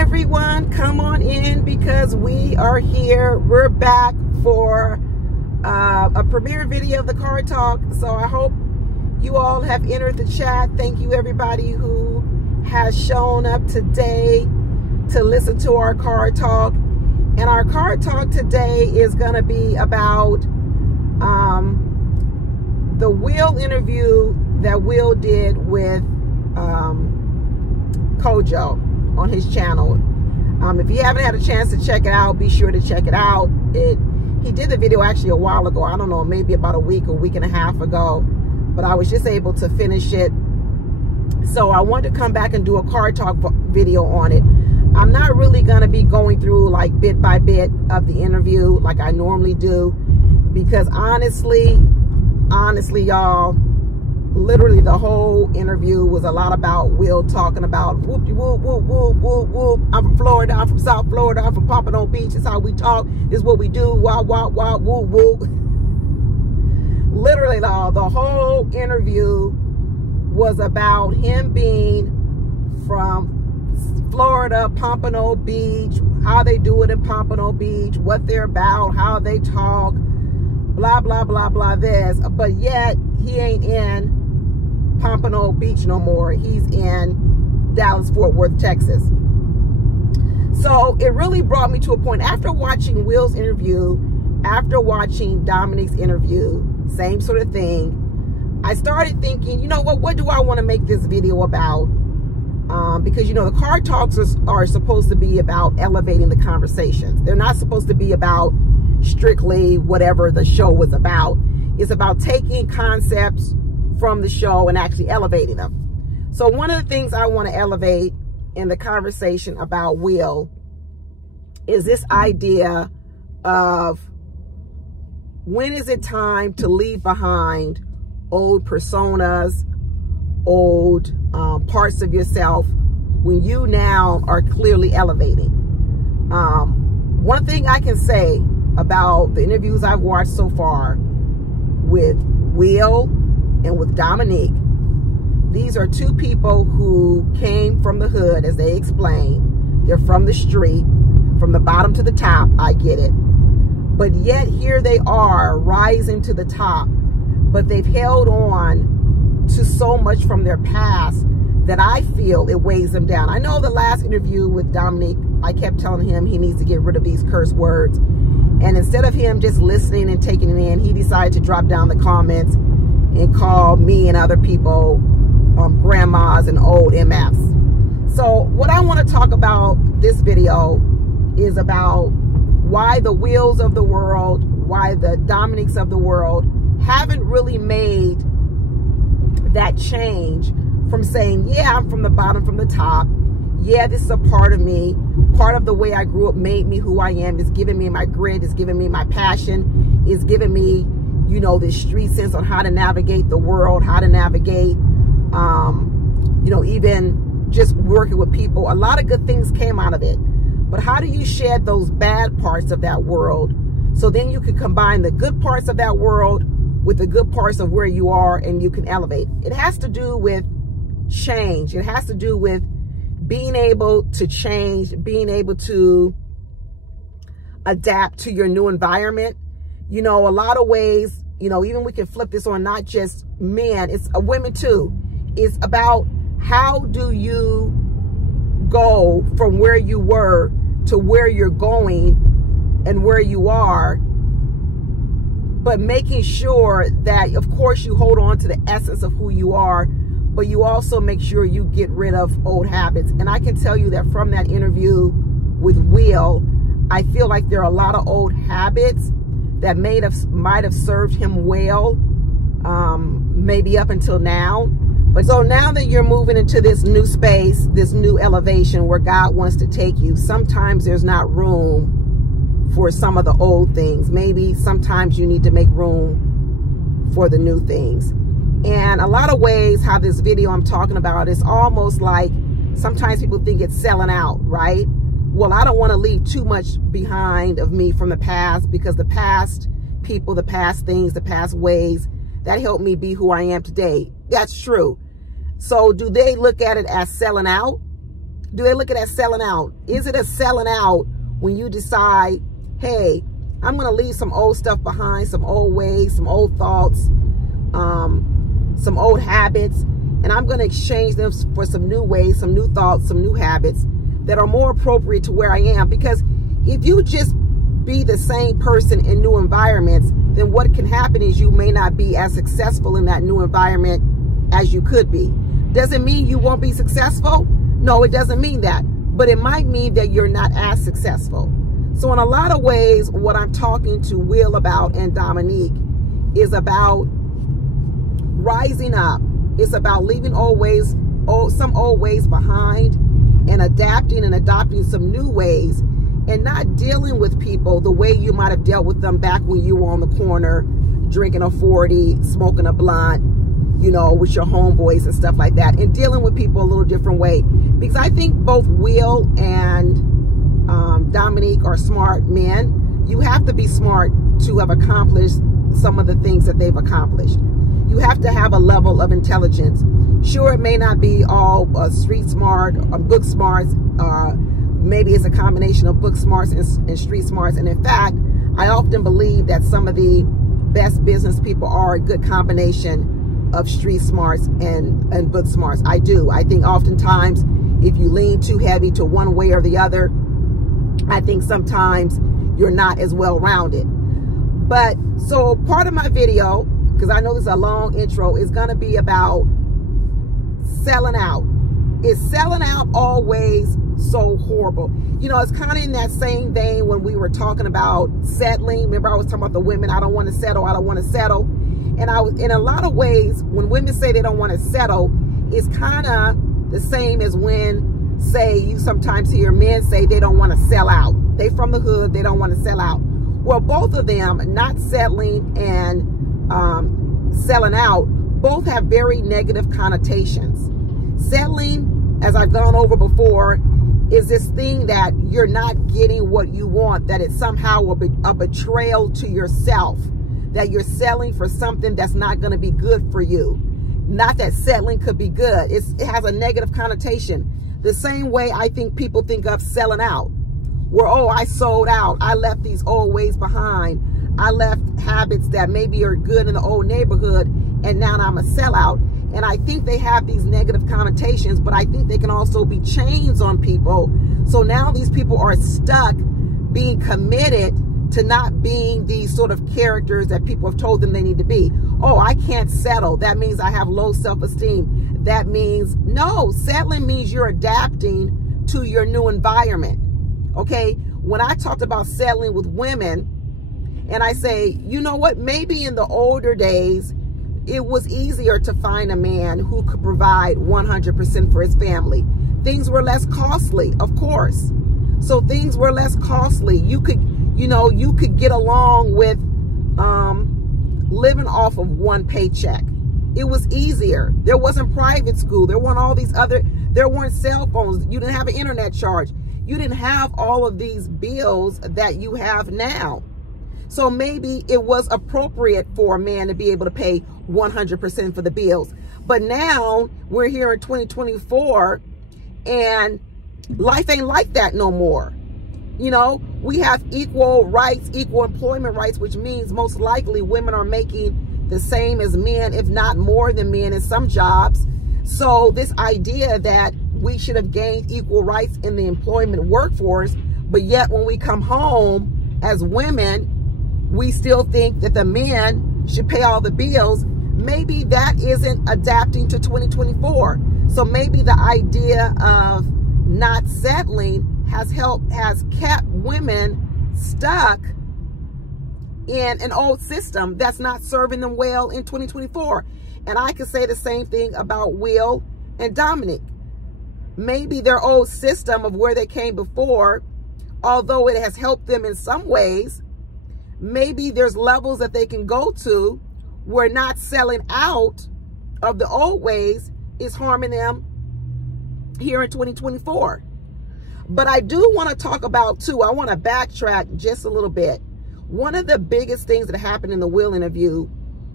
everyone, come on in because we are here. We're back for a premiere video of the Car Talk. So I hope you all have entered the chat. Thank you everybody who has shown up today to listen to our Car Talk. And our Car Talk today is going to be about the Will interview that Will did with Kojo on his channel. If you haven't had a chance to check it out, be sure to check it out. He did the video actually a while ago. I don't know, maybe about a week and a half ago, but I was just able to finish it. So I wanted to come back and do a Car Talk video on it. I'm not really going to be going through like bit by bit of the interview like I normally do, because honestly y'all, literally the whole interview was a lot about Will talking about whoop-de-whoop, whoop, whoop, whoop, whoop. I'm from Florida, I'm from South Florida, I'm from Pompano Beach, this is how we talk, this is what we do, wah, wah, wah, whoop, whoop. Literally, the whole interview was about him being from Florida, Pompano Beach, how they do it in Pompano Beach, what they're about, how they talk, blah, blah, blah, blah, this. But yet, he ain't in Pompano Beach no more. He's in Dallas-Fort Worth, Texas. So it really brought me to a point after watching Will's interview, after watching Dominic's interview, same sort of thing. I started thinking, you know what do I want to make this video about? Because, you know, the Car Talks are supposed to be about elevating the conversations. They're not supposed to be about strictly whatever the show was about. It's about taking concepts from the show and actually elevating them. So one of the things I want to elevate in the conversation about Will is this idea of when is it time to leave behind old personas, old parts of yourself when you now are clearly elevating. One thing I can say about the interviews I've watched so far with Will and with Dominique, these are two people who came from the hood, as they explain. They're from the street, from the bottom to the top, I get it. But yet here they are rising to the top, but they've held on to so much from their past that I feel it weighs them down. I know the last interview with Dominique, I kept telling him he needs to get rid of these curse words. And instead of him just listening and taking it in, he decided to drop down the comments and call me and other people grandmas and old MFs. So what I want to talk about this video is about why the Wills of the world, why the Dominics of the world haven't really made that change from saying, yeah, I'm from the bottom, from the top. Yeah, this is a part of me. Part of the way I grew up made me who I am. It's giving me my grit. It's giving me my passion. It's giving me, you know, this street sense on how to navigate the world, how to navigate, you know, even just working with people. A lot of good things came out of it. But how do you shed those bad parts of that world so then you can combine the good parts of that world with the good parts of where you are and you can elevate? It has to do with change. It has to do with being able to change, being able to adapt to your new environment. You know, a lot of ways, you know, even we can flip this on not just men, it's women too. It's about how do you go from where you were to where you're going and where you are, but making sure that, of course, you hold on to the essence of who you are, but you also make sure you get rid of old habits. And I can tell you that from that interview with Will, I feel like there are a lot of old habits that might have served him well, maybe up until now. But so now that you're moving into this new space, this new elevation where God wants to take you, sometimes there's not room for some of the old things. Maybe sometimes you need to make room for the new things. And a lot of ways how this video I'm talking about is almost like sometimes people think it's selling out, right? Well, I don't want to leave too much behind of me from the past, because the past people, the past things, the past ways, that helped me be who I am today. That's true. So do they look at it as selling out? Do they look at it as selling out? Is it a selling out when you decide, hey, I'm going to leave some old stuff behind, some old ways, some old thoughts, some old habits, and I'm going to exchange them for some new ways, some new thoughts, some new habits that are more appropriate to where I am? Because if you just be the same person in new environments, then what can happen is you may not be as successful in that new environment as you could be. Does it mean you won't be successful? No, it doesn't mean that. But it might mean that you're not as successful. So in a lot of ways, what I'm talking to Will about and Dominique is about rising up. It's about leaving some old ways behind and adapting and adopting some new ways, and not dealing with people the way you might have dealt with them back when you were on the corner drinking a 40, smoking a blunt, you know, with your homeboys and stuff like that, and dealing with people a little different way. Because I think both Will and Dominique are smart men. You have to be smart to have accomplished some of the things that they've accomplished. You have to have a level of intelligence. Sure, it may not be all street smart or book smarts. Maybe it's a combination of book smarts and street smarts. And in fact, I often believe that some of the best business people are a good combination of street smarts and book smarts. I do. I think oftentimes if you lean too heavy to one way or the other, I think sometimes you're not as well-rounded. But so part of my video, because I know this is a long intro, is going to be about selling out. Is selling out always so horrible? You know, it's kind of in that same vein when we were talking about settling. Remember, I was talking about the women, I don't want to settle, I don't want to settle. And I was, in a lot of ways, when women say they don't want to settle, it's kind of the same as when, say, you sometimes hear men say they don't want to sell out. They from the hood, they don't want to sell out. Well, both of them, not settling and selling out, both have very negative connotations. Settling, as I've gone over before, is this thing that you're not getting what you want, that it's somehow a betrayal to yourself, that you're selling for something that's not going to be good for you. Not that settling could be good. It has a negative connotation. The same way I think people think of selling out, where, oh, I sold out. I left these old ways behind. I left habits that maybe are good in the old neighborhood, and now I'm a sellout. And I think they have these negative connotations, but I think they can also be chains on people. So now these people are stuck being committed to not being these sort of characters that people have told them they need to be. Oh, I can't settle. That means I have low self-esteem. That means, no, settling means you're adapting to your new environment. Okay? When I talked about settling with women, and I say, you know what, maybe in the older days, it was easier to find a man who could provide 100% for his family. Things were less costly, of course. So things were less costly. You could, you know, you could get along with living off of one paycheck. It was easier. There wasn't private school. There weren't all these other, there weren't cell phones. You didn't have an internet charge. You didn't have all of these bills that you have now. So maybe it was appropriate for a man to be able to pay 100% for the bills. But now we're here in 2024 and life ain't like that no more. You know, we have equal rights, equal employment rights, which means most likely women are making the same as men, if not more than men in some jobs. So this idea that we should have gained equal rights in the employment workforce, but yet when we come home as women, we still think that the men should pay all the bills. Maybe that isn't adapting to 2024. So maybe the idea of not settling has kept women stuck in an old system that's not serving them well in 2024. And I could say the same thing about Will and Dominic. Maybe their old system of where they came before, although it has helped them in some ways, maybe there's levels that they can go to where not selling out of the old ways is harming them here in 2024. But I do want to talk about, too, I want to backtrack just a little bit. One of the biggest things that happened in the Will interview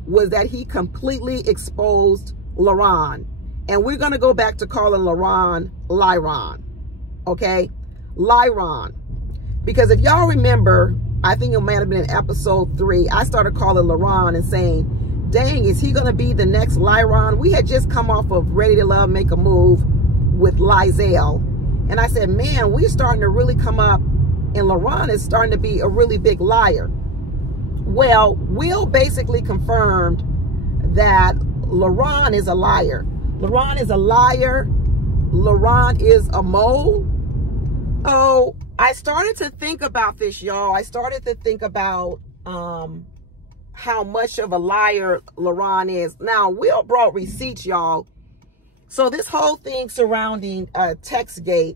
was that he completely exposed LaRon. And we're going to go back to calling LaRon Lyron. okay? Lyron. Because if y'all remember, I think it might have been in episode 3, I started calling LaRon and saying, dang, is he going to be the next Lyron? We had just come off of Ready to Love, Make a Move with Lizelle. And I said, man, we're starting to really come up, and LaRon is starting to be a really big liar. Well, Will basically confirmed that LaRon is a liar. LaRon is a liar. LaRon is a mole. Oh, I started to think about this, y'all. I started to think about how much of a liar LaRon is. Now, Will brought receipts, y'all. So this whole thing surrounding TextGate,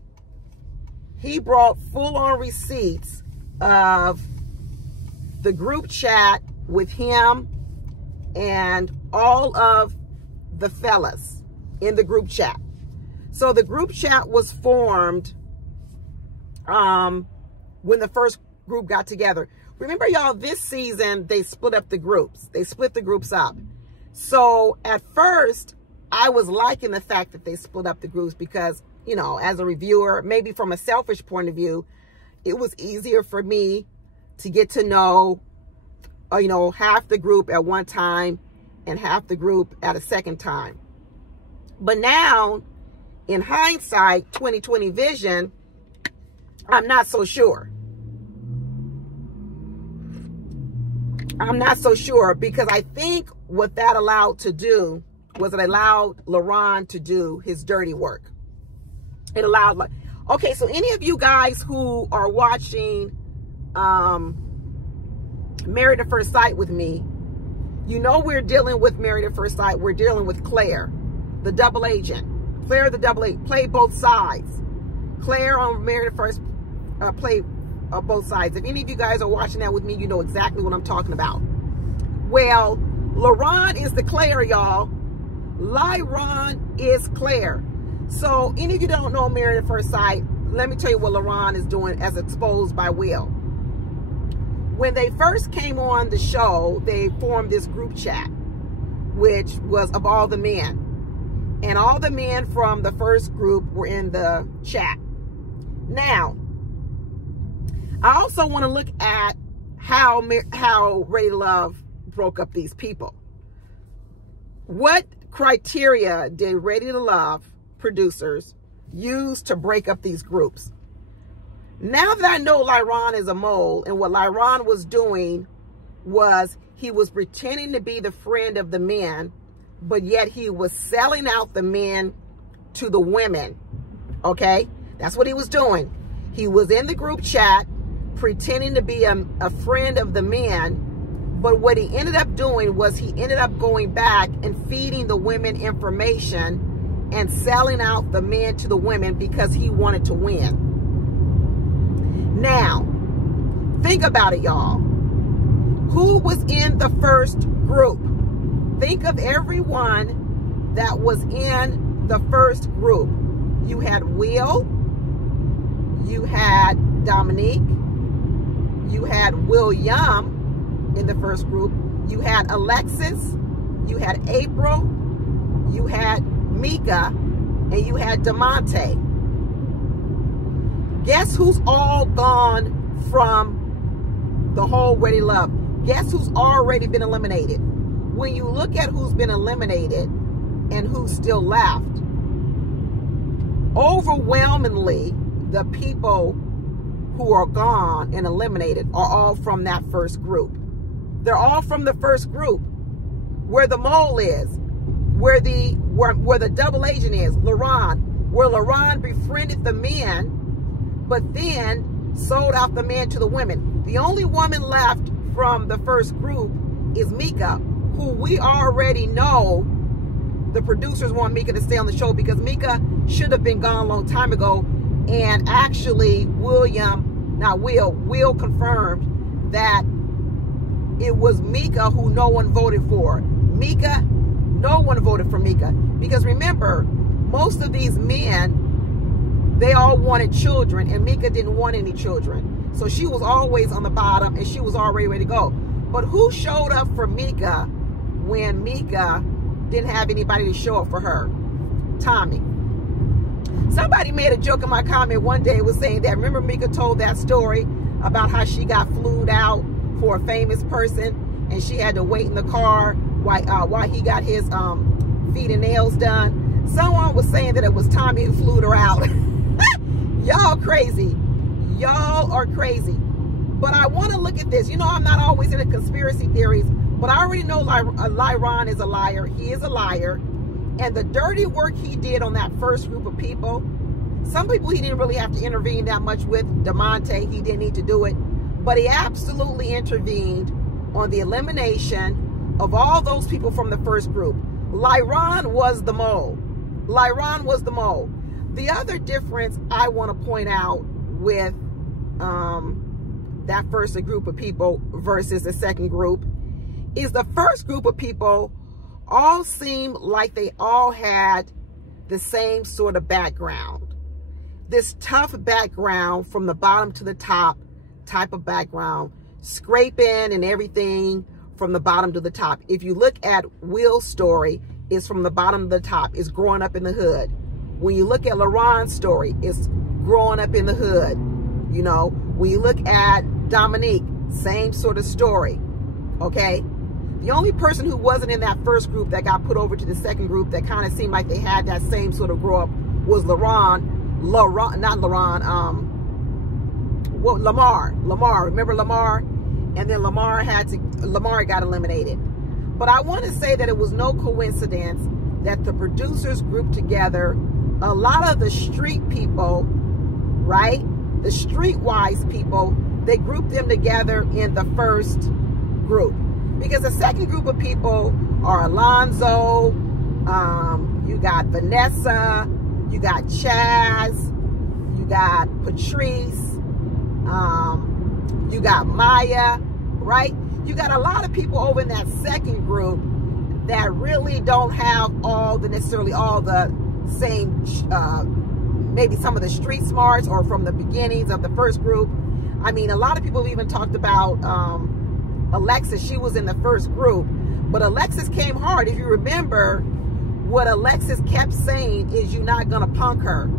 he brought full-on receipts of the group chat with him and all of the fellas in the group chat. So the group chat was formed when the first group got together. Remember, y'all, this season, they split up the groups. They split the groups up. So at first, I was liking the fact that they split up the groups because, you know, as a reviewer, maybe from a selfish point of view, it was easier for me to get to know, you know, half the group at one time and half the group at a second time. But now, in hindsight, 2020 vision, I'm not so sure. I'm not so sure because I think what that allowed to do was it allowed LaRon to do his dirty work. It allowed, like, okay, so any of you guys who are watching Married at First Sight with me, you know we're dealing with Married at First Sight. We're dealing with Claire, the double agent. Claire, the double agent, played both sides. Claire on Married at First played both sides. If any of you guys are watching that with me, you know exactly what I'm talking about. Well, LaRon is the Claire, y'all. Lyron is Claire. So any of you don't know Married at First Sight, let me tell you what LaRon is doing as exposed by Will. When they first came on the show, they formed this group chat, which was of all the men. And all the men from the first group were in the chat. Now, I also want to look at how Ready to Love broke up these people. What criteria did Ready to Love producers use to break up these groups? Now that I know Lyron is a mole, and what Lyron was doing was he was pretending to be the friend of the men, but yet he was selling out the men to the women. Okay? That's what he was doing. He was in the group chat pretending to be a friend of the men, but what he ended up doing was he ended up going back and feeding the women information and selling out the men to the women because he wanted to win. Now, think about it, y'all. Who was in the first group? Think of everyone that was in the first group. You had Will, you had Dominique, you had William in the first group, you had Alexis, you had April, you had Mika, and you had DeMonte. Guess who's all gone from the whole Ready Love? Guess who's already been eliminated? When you look at who's been eliminated and who's still left, overwhelmingly, the people who are gone and eliminated are all from that first group. They're all from the first group, where the mole is, where the double agent is, LaRon, where LaRon befriended the men, but then sold out the men to the women. The only woman left from the first group is Mika, who we already know the producers want Mika to stay on the show because Mika should have been gone a long time ago. And actually, Will confirmed that it was Mika who no one voted for. No one voted for Mika. Because remember, most of these men, they all wanted children, and Mika didn't want any children. So she was always on the bottom, and she was already ready to go. But who showed up for Mika when Mika didn't have anybody to show up for her? Tommy. Somebody made a joke in my comment one day, was saying that, remember Mika told that story about how she got flued out for a famous person and she had to wait in the car while he got his feet and nails done. Someone was saying that it was Tommy who flew her out. Y'all crazy. Y'all are crazy. But I want to look at this. You know, I'm not always into conspiracy theories, but I already know Lyron is a liar. He is a liar. And the dirty work he did on that first group of people, some people he didn't really have to intervene that much with. DeMonte, he didn't need to do it. But he absolutely intervened on the elimination of all those people from the first group. Lyron was the mole. Lyron was the mole. The other difference I want to point out with that first group of people versus the second group is the first group of people all seemed like they all had the same sort of background. This tough background from the bottom to the top type of background, scraping and everything from the bottom to the top. If you look at Will's story, it's from the bottom to the top. It's growing up in the hood. When you look at Laron's story, it's growing up in the hood. You know, when you look at Dominique, same sort of story. Okay? The only person who wasn't in that first group that got put over to the second group that kind of seemed like they had that same sort of grow up was Lamar. Remember Lamar? And then Lamar got eliminated. But I want to say that it was no coincidence that the producers grouped together a lot of the street people, right? The streetwise people, they grouped them together in the first group. Because the second group of people are Alonzo, you got Vanessa, you got Chaz, you got Patrice, you got Maya, right? You got a lot of people over in that second group that really don't have necessarily all the same, maybe some of the street smarts or from the beginnings of the first group. I mean, a lot of people even talked about Alexis. She was in the first group, but Alexis came hard. If you remember, what Alexis kept saying is, you're not going to punk her.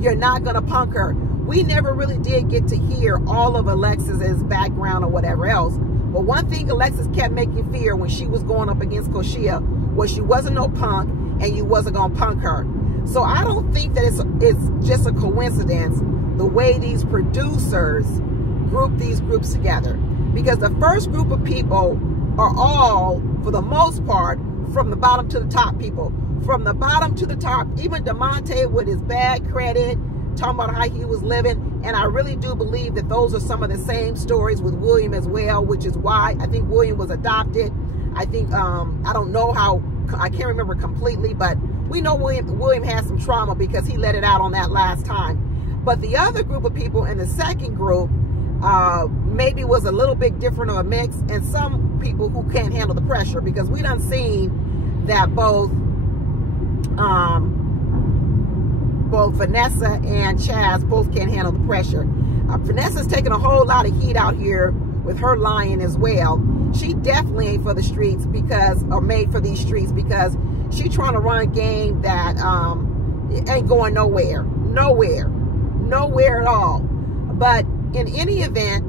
You're not going to punk her. We never really did get to hear all of Alexis's background or whatever else. But one thing Alexis kept making fear when she was going up against Koshia was she wasn't no punk and you wasn't going to punk her. So I don't think that it's just a coincidence the way these producers group these groups together. Because the first group of people are all, for the most part, from the bottom to the top people. From the bottom to the top, even DeMonte with his bad credit, talking about how he was living. And I really do believe that those are some of the same stories with William as well, which is why I think William was adopted. I think, I don't know how, I can't remember completely, but we know William had some trauma because he let it out on that last time. But the other group of people in the second group maybe was a little bit different of a mix, and some people who can't handle the pressure, because we done seen that both Vanessa and Chaz both can't handle the pressure. Vanessa's taking a whole lot of heat out here with her lying as well. She definitely ain't for the streets or made for these streets, because she trying to run a game that ain't going nowhere at all. But in any event,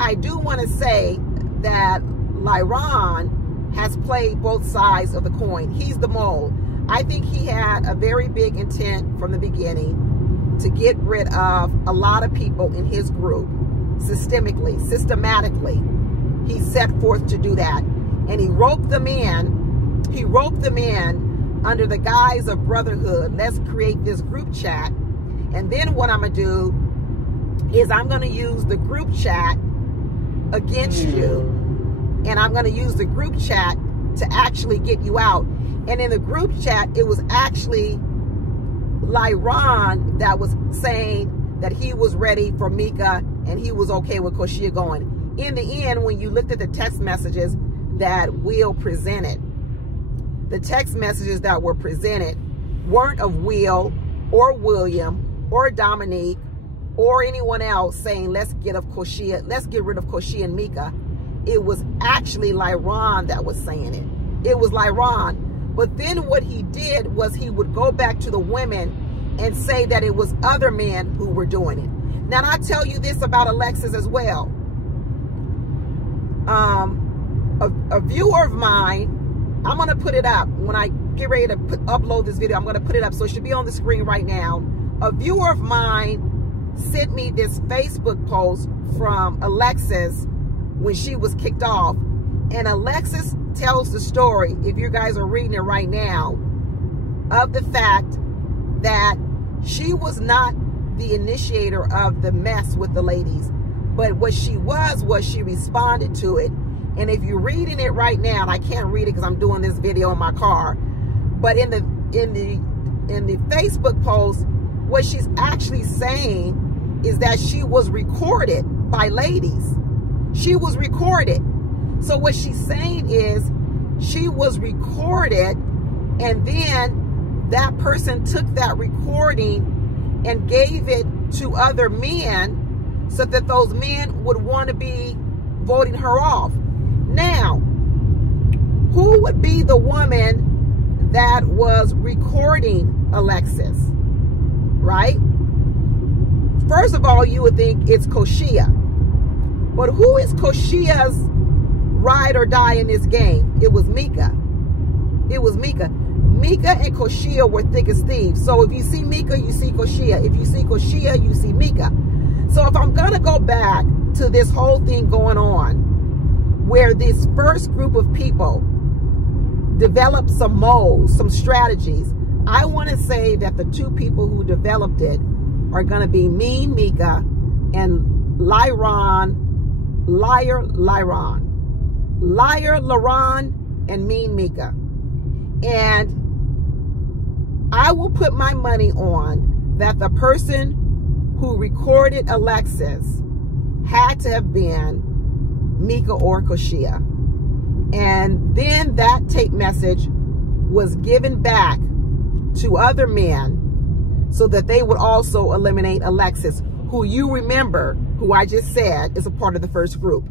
I do want to say that Lyron has played both sides of the coin. He's the mole. I think he had a very big intent from the beginning to get rid of a lot of people in his group systematically. He set forth to do that. And he roped them in. He roped them in under the guise of brotherhood. Let's create this group chat. And then what I'm going to do is I'm going to use the group chat against you. And I'm going to use the group chat to actually get you out. And in the group chat, it was actually Lyron that was saying that he was ready for Mika and he was okay with Koshia going. In the end, when you looked at the text messages that Will presented, the text messages that were presented weren't of Will or William or Dominique or anyone else saying, let's get rid of Koshia and Mika. It was actually Lyron that was saying it. It was Lyron. But then what he did was he would go back to the women and say that it was other men who were doing it. Now, I tell you this about Alexis as well. A viewer of mine, I'm going to put it up when I get ready to upload this video. I'm going to put it up, so it should be on the screen right now. A viewer of mine sent me this Facebook post from Alexis when she was kicked off. And Alexis tells the story, if you guys are reading it right now, of the fact that she was not the initiator of the mess with the ladies, but what she was she responded to it. And if you're reading it right now, and I can't read it because I'm doing this video in my car, but in the Facebook post, what she's actually saying is that she was recorded by ladies. She was recorded. So what she's saying is she was recorded, and then that person took that recording and gave it to other men so that those men would want to be voting her off. Now, who would be the woman that was recording Alexis, right? First of all, you would think it's Koshia. But who is Koshia's ride or die in this game? It was Mika. It was Mika. Mika and Koshia were thick as thieves. So if you see Mika, you see Koshia. If you see Koshia, you see Mika. So if I'm going to go back to this whole thing going on, where this first group of people developed some molds, some strategies, I want to say that the two people who developed it are going to be Mean Mika and Liar Laron and Mean Mika. And I will put my money on that the person who recorded Alexis had to have been Mika or Koshia. And then that tape message was given back to other men so that they would also eliminate Alexis, who you remember, who I just said is a part of the first group.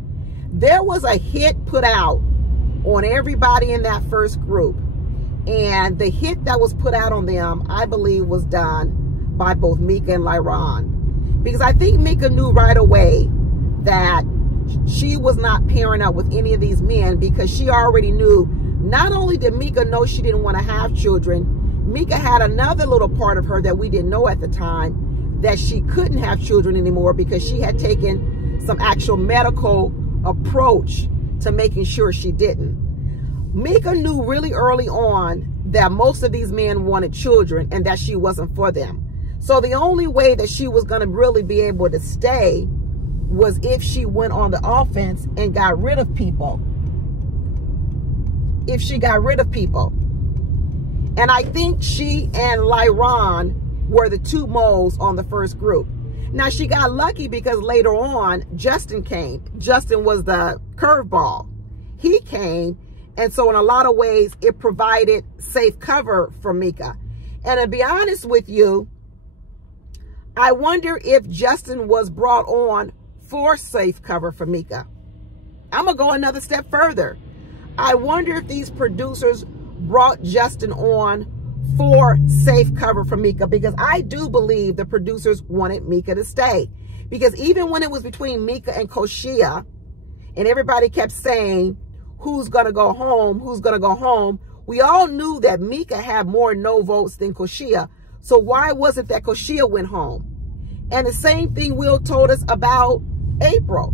There was a hit put out on everybody in that first group. And the hit that was put out on them, I believe, was done by both Mika and Lyron. Because I think Mika knew right away that she was not pairing up with any of these men, because she already knew, not only did Mika know she didn't want to have children, Mika had another little part of her that we didn't know at the time, that she couldn't have children anymore because she had taken some actual medical approach to making sure she didn't. Mika knew really early on that most of these men wanted children and that she wasn't for them. So the only way that she was going to really be able to stay was if she went on the offense and got rid of people. If she got rid of people. And I think she and Lyron were the two moles on the first group. Now, she got lucky because later on, Justin came. Justin was the curveball. He came. And so in a lot of ways, it provided safe cover for Mika. And to be honest with you, I wonder if Justin was brought on for safe cover for Mika. I'm going to go another step further. I wonder if these producers brought Justin on for safe cover for Mika, because I do believe the producers wanted Mika to stay. Because even when it was between Mika and Koshia, and everybody kept saying, who's going to go home, who's going to go home, we all knew that Mika had more no votes than Koshia. So why was it that Koshia went home? And the same thing Will told us about April.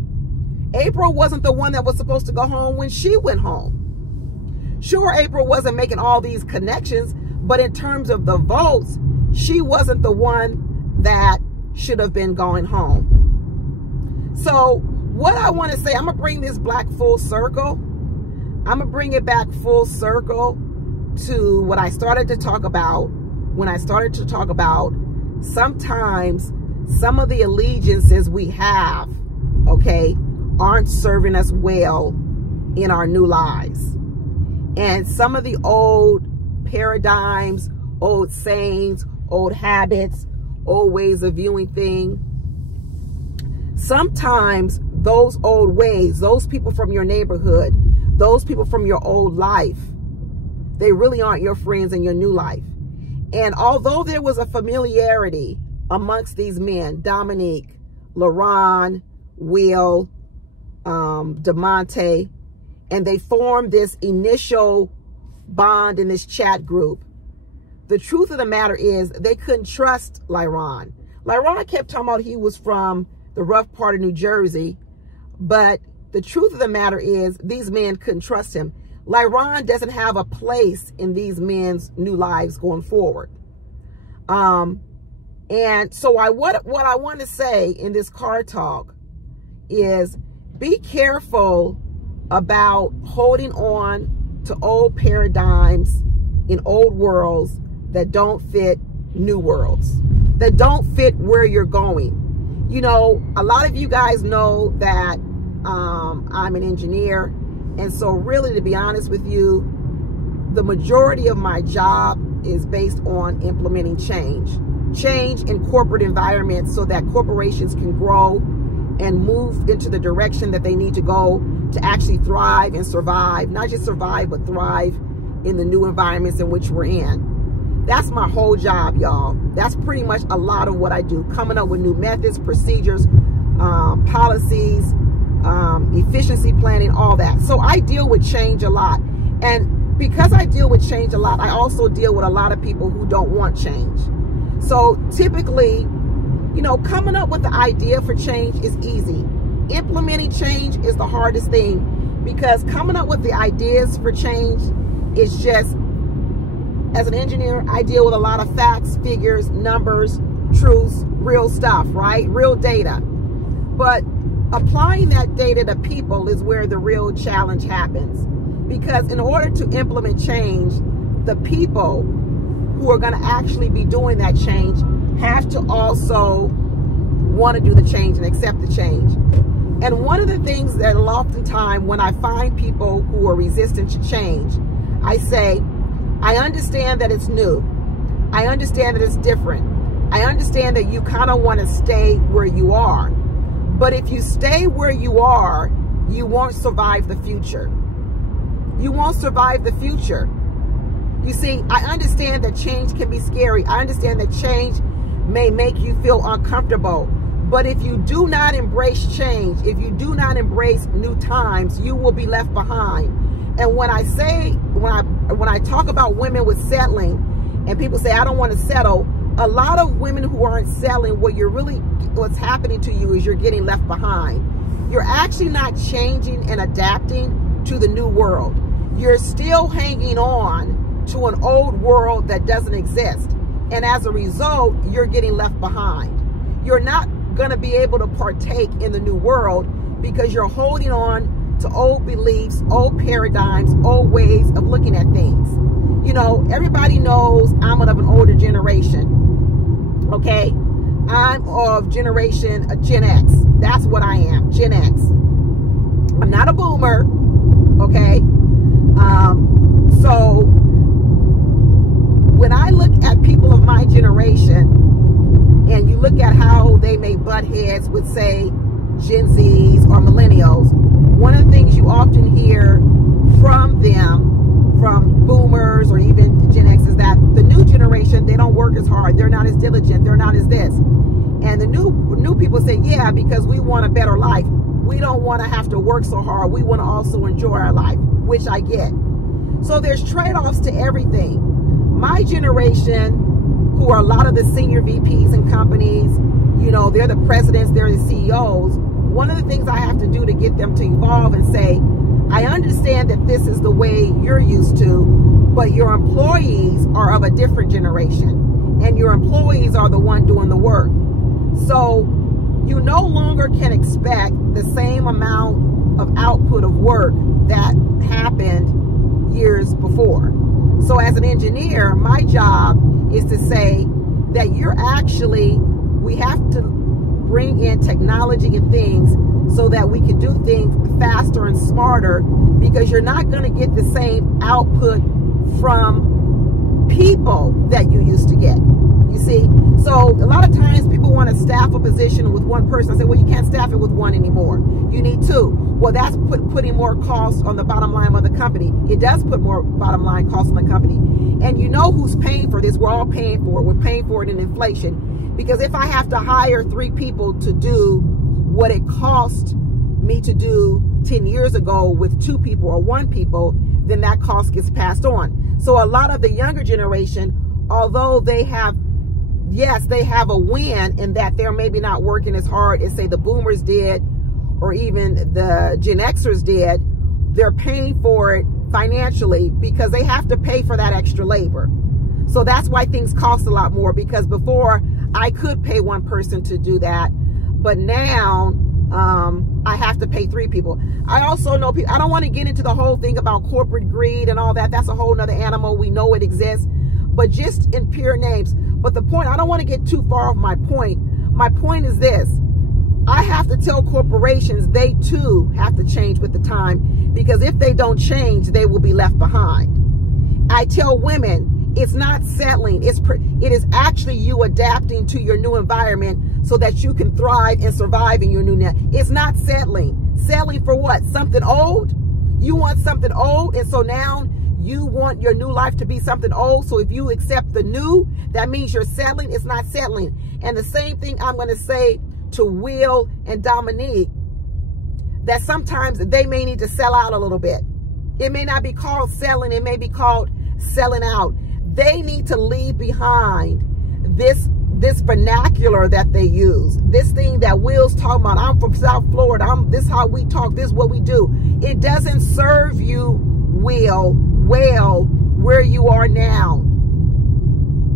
April wasn't the one that was supposed to go home when she went home. Sure, April wasn't making all these connections, but in terms of the votes, she wasn't the one that should have been going home. So what I want to say, I'm going to bring this back full circle. I'm going to bring it back full circle to what I started to talk about when I started to talk about sometimes some of the allegiances we have, okay, aren't serving us well in our new lives. And some of the old paradigms, old sayings, old habits, old ways of viewing things, sometimes those old ways, those people from your neighborhood, those people from your old life, they really aren't your friends in your new life. And although there was a familiarity amongst these men, Dominique, LaRon, Will, DeMonte, and they formed this initial bond in this chat group, the truth of the matter is they couldn't trust LaRon. LaRon kept talking about he was from the rough part of New Jersey, but the truth of the matter is these men couldn't trust him. LaRon doesn't have a place in these men's new lives going forward. And so what I want to say in this car talk is be careful about holding on to old paradigms in old worlds that don't fit new worlds, that don't fit where you're going. You know, a lot of you guys know that I'm an engineer. And so really, to be honest with you, the majority of my job is based on implementing change in corporate environments so that corporations can grow and move into the direction that they need to go to actually thrive and survive, not just survive, but thrive in the new environments in which we're in. That's my whole job, y'all. That's pretty much a lot of what I do, coming up with new methods, procedures, policies, efficiency planning, all that. So I deal with change a lot. And because I deal with change a lot, I also deal with a lot of people who don't want change. So typically, you know, coming up with the idea for change is easy. Implementing change is the hardest thing, because coming up with the ideas for change is just, as an engineer, I deal with a lot of facts, figures, numbers, truths, real stuff, right? Real data. But applying that data to people is where the real challenge happens. Because in order to implement change, the people who are going to actually be doing that change have to also want to do the change and accept the change. And one of the things that oftentimes when I find people who are resistant to change, I say, I understand that it's new. I understand that it's different. I understand that you kind of want to stay where you are. But if you stay where you are, you won't survive the future. You won't survive the future. You see, I understand that change can be scary. I understand that change may make you feel uncomfortable. But if you do not embrace change, if you do not embrace new times, you will be left behind. And when I say, when I talk about women with settling, and people say, I don't want to settle, a lot of women who aren't settling, what's happening to you is you're getting left behind. You're actually not changing and adapting to the new world. You're still hanging on to an old world that doesn't exist. And as a result, you're getting left behind. You're not going to be able to partake in the new world because you're holding on to old beliefs, old paradigms, old ways of looking at things. You know, everybody knows I'm of an older generation, okay? I'm of generation Gen X. That's what I am, Gen X. I'm not a boomer, okay? So when I look at people of my generation, and you look at how they may butt heads with, say, Gen Zs or millennials, one of the things you often hear from them, from boomers or even Gen X, is that the new generation, they don't work as hard. They're not as diligent. They're not as this. And the new people say, yeah, because we want a better life. We don't want to have to work so hard. We want to also enjoy our life, which I get. So there's trade-offs to everything. My generation, who are a lot of the senior VPs in companies, you know, they're the presidents, they're the CEOs. One of the things I have to do to get them to evolve and say, I understand that this is the way you're used to, but your employees are of a different generation, and your employees are the one doing the work. So you no longer can expect the same amount of output of work that happened years before. So as an engineer, my job is to say that we have to bring in technology and things so that we can do things faster and smarter, because you're not going to get the same output from people that you used to get. You see? So a lot of times people want to staff a position with one person. I say, well, you can't staff it with one anymore. You need two. well, that's putting more costs on the bottom line of the company. It does put more bottom line costs on the company. And you know who's paying for this? We're all paying for it. We're paying for it in inflation. Because if I have to hire 3 people to do what it cost me to do 10 years ago with 2 people or 1 people, then that cost gets passed on. So a lot of the younger generation, although they have, yes, they have a win in that they're maybe not working as hard as, say, the boomers did, or even the Gen Xers did, they're paying for it financially because they have to pay for that extra labor. So that's why things cost a lot more, because before I could pay 1 person to do that, but now I have to pay 3 people. I also know people, I don't want to get into the whole thing about corporate greed and all that. That's a whole nother animal. We know it exists, but just in pure names. But the point, I don't want to get too far off my point. My point is this. I have to tell corporations they too have to change with the time, because if they don't change, they will be left behind. I tell women, it's not settling. It is actually you adapting to your new environment so that you can thrive and survive in your new net. It's not settling. Settling for what? Something old? You want something old, and so now you want your new life to be something old. So if you accept the new, that means you're settling. It's not settling. And the same thing I'm going to say to Will and Dominique, that sometimes they may need to sell out a little bit. It may not be called selling. It may be called selling out. They need to leave behind this vernacular that they use. This thing that Will's talking about. I'm from South Florida. This is how we talk. This is what we do. It doesn't serve you, Will, well where you are now.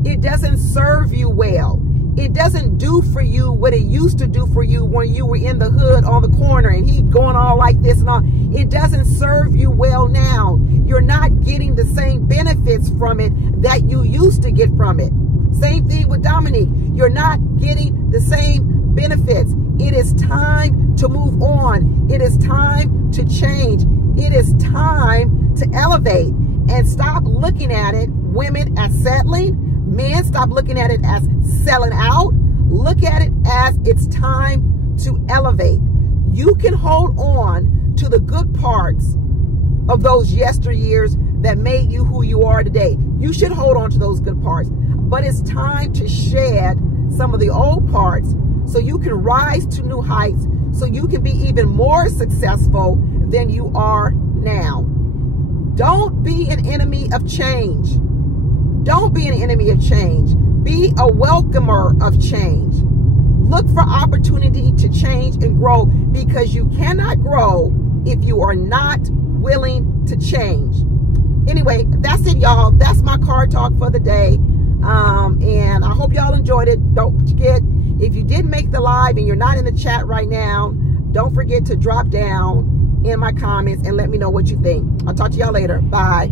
It doesn't serve you well. It doesn't do for you what it used to do for you when you were in the hood on the corner and he going all like this and all. It doesn't serve you well now. You're not getting the same benefits from it that you used to get from it. Same thing with Dominique. You're not getting the same benefits. It is time to move on. It is time to change. It is time to elevate and stop looking at it, women, as settling. Men, stop looking at it as selling out. Look at it as it's time to elevate. You can hold on to the good parts of those yesteryears that made you who you are today. You should hold on to those good parts. But it's time to shed some of the old parts so you can rise to new heights, so you can be even more successful than you are now. Don't be an enemy of change. Don't be an enemy of change. Be a welcomer of change. Look for opportunity to change and grow, because you cannot grow if you are not willing to change. Anyway, that's it, y'all. That's my car talk for the day. And I hope y'all enjoyed it. Don't forget, if you did make the live and you're not in the chat right now, don't forget to drop down in my comments and let me know what you think. I'll talk to y'all later. Bye.